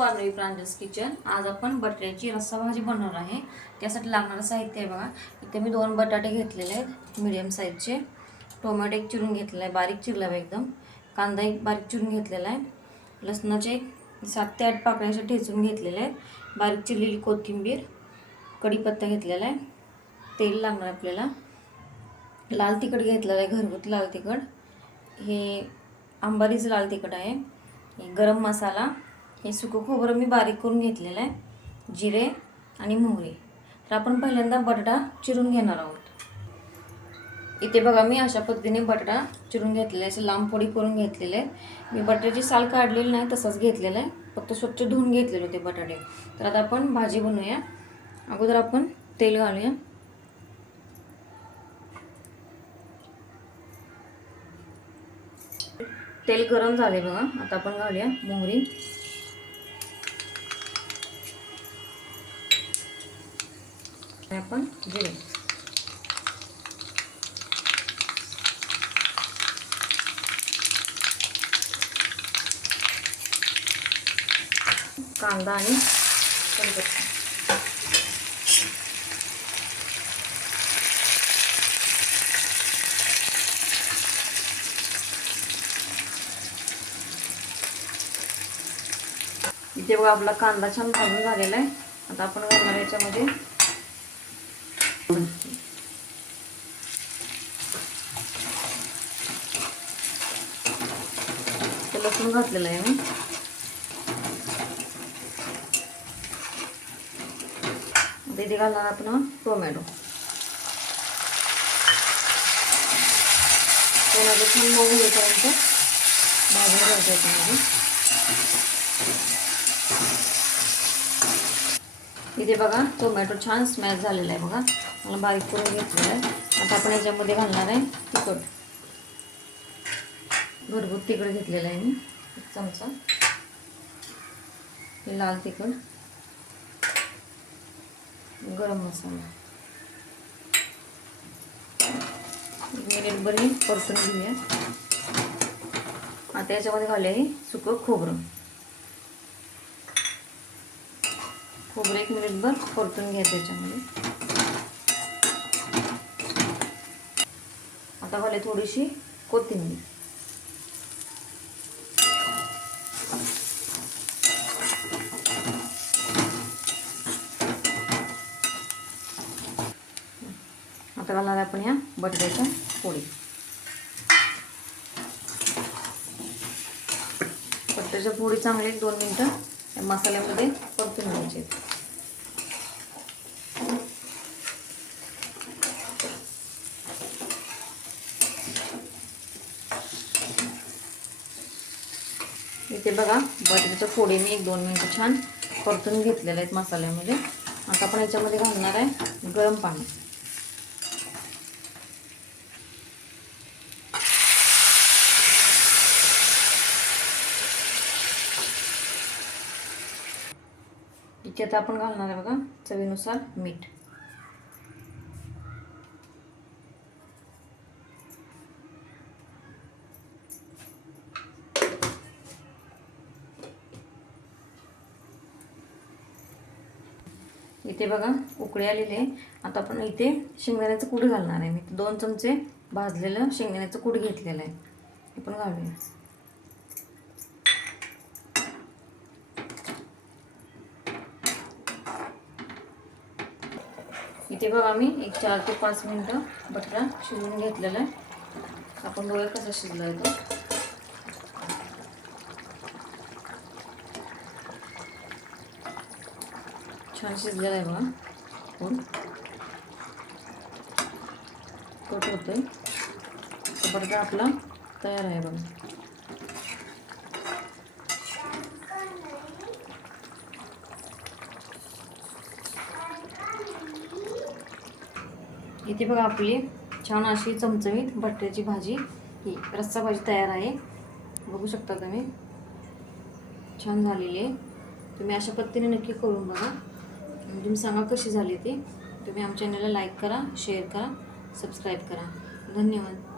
ऑर्नरी प्रांजस kitchen. आज आपण बटाट्याची रस्सा भाजी बनवणार आहे। त्यासाठी लागणारं साहित्य आहे बघा। इथे मी 2 बटाटे घेतलेले आहेत मीडियम साईजचे, टोमॅटो एक चिरून घेतलेला आहे, बारीक चिरला आहे एकदम, कांदा एक बारीक चिरून घेतलेला आहे, लसणाचे 7 ते 8 पाकळ्या अशा ठेचून घेतलेल्या आहेत, बारीक चिरलेली कोथिंबीर, कढीपत्ता घेतलेला आहे, तेल लागणार आपल्याला, लाल तिखट घेतलेलं आहे, घरगुती लाल तिखट, हे अंबारीचं लाल तिखट आहे, गरम मसाला, हे सुकं खोबरं मी बारीक करून घेतलेलं आहे, जिरे आणि मोहरी। तर आपण पहिल्यांदा बटाटा चिरून घेणार आहोत। इथे बघा मी अशा पद्धतीने बटाटा चिरून घेतलेला आहे, असे लांब फोडी करून घेतलेले आहेत। मी बटाट्याची साल काढलेली नाही, तसंच घेतलेलं आहे, फक्त स्वच्छ धुवून घेतलेले होते बटाटे। तर आता आपण भाजी बनवूया। अगोदर आपण तेल घालूया। तेल गरम झाले बघा। आता आपण घालूया मोहरी, आपण जिरे, कांदा आणि कढीपत्ता, इथे बघा आपला कांदा छान भाजून झालेला आहे। आता आपण घालणार याच्यामध्ये लसूण घातलेलं आहे मी, इथे घालणार आपण टोमॅटो, छान मऊ होईपर्यंत भाजून घ्यायचं याच्यामध्ये। इथे बघा टोमॅटो छान स्मॅश झालेला आहे बघा, मला बारीक करून घेतलेला आहे। आता आपण याच्यामध्ये घालणार आहे तिखट, घरगुती तिखट घेतलेलं आहे मी 1 चमचा, हे लाल तिखट, गरम मसाला, 1 मिनिटभर परतून घेऊया। आता याच्यामध्ये घालूया हे सुकं खोबरं, 1 मिनिटभर परतून घ्यायचं याच्यामध्ये। आता घालूया थोडीशी कोथिंबीर, आता घालणार आपण या बटाट्याच्या फोडी, बटाट्याच्या फोडी चांगले 1-2 मिनिटं या मसाल्यामध्ये परतून घ्यायचे। इथे बघा बटाट्याच्या फोडी मी 1-2 मिनिटं छान परतून घेतलेल्या आहेत मसाल्यामध्ये। आता आपण याच्यामध्ये घालणार आहे गरम पाणी, इथे आता आपण घालणार आहे बघा चवीनुसार मीठ, इथे बघा उकळी आलेली आहे। आता आपण इथे शेंगदाण्याचं कूट घालणार आहे। मी 2 चमचे भाजलेलं शेंगदाण्याचं कूट घेतलेलं आहे, हे पण घालूया। इथे बघा मी 4 ते 5 मिनिटं बटाटा शिजवून घेतलेला आहे। आपण बघूया कसा शिजला आहे तो। छान शिजलेला आहे बघा, कट होतोय, बटाटा आपला तयार आहे बघा। इथे बघा आपली छान अशी चमचमीत बटाट्याची भाजी, ही रस्सा भाजी तयार आहे। बघू शकता तुम्ही, छान झालेली आहे। तुम्ही अशा पद्धतीने नक्की करून बघा, तुम्ही सांगा कशी झाली ती। तुम्ही आमच्या चॅनलला लाईक करा, शेअर करा, सबस्क्राईब करा। धन्यवाद।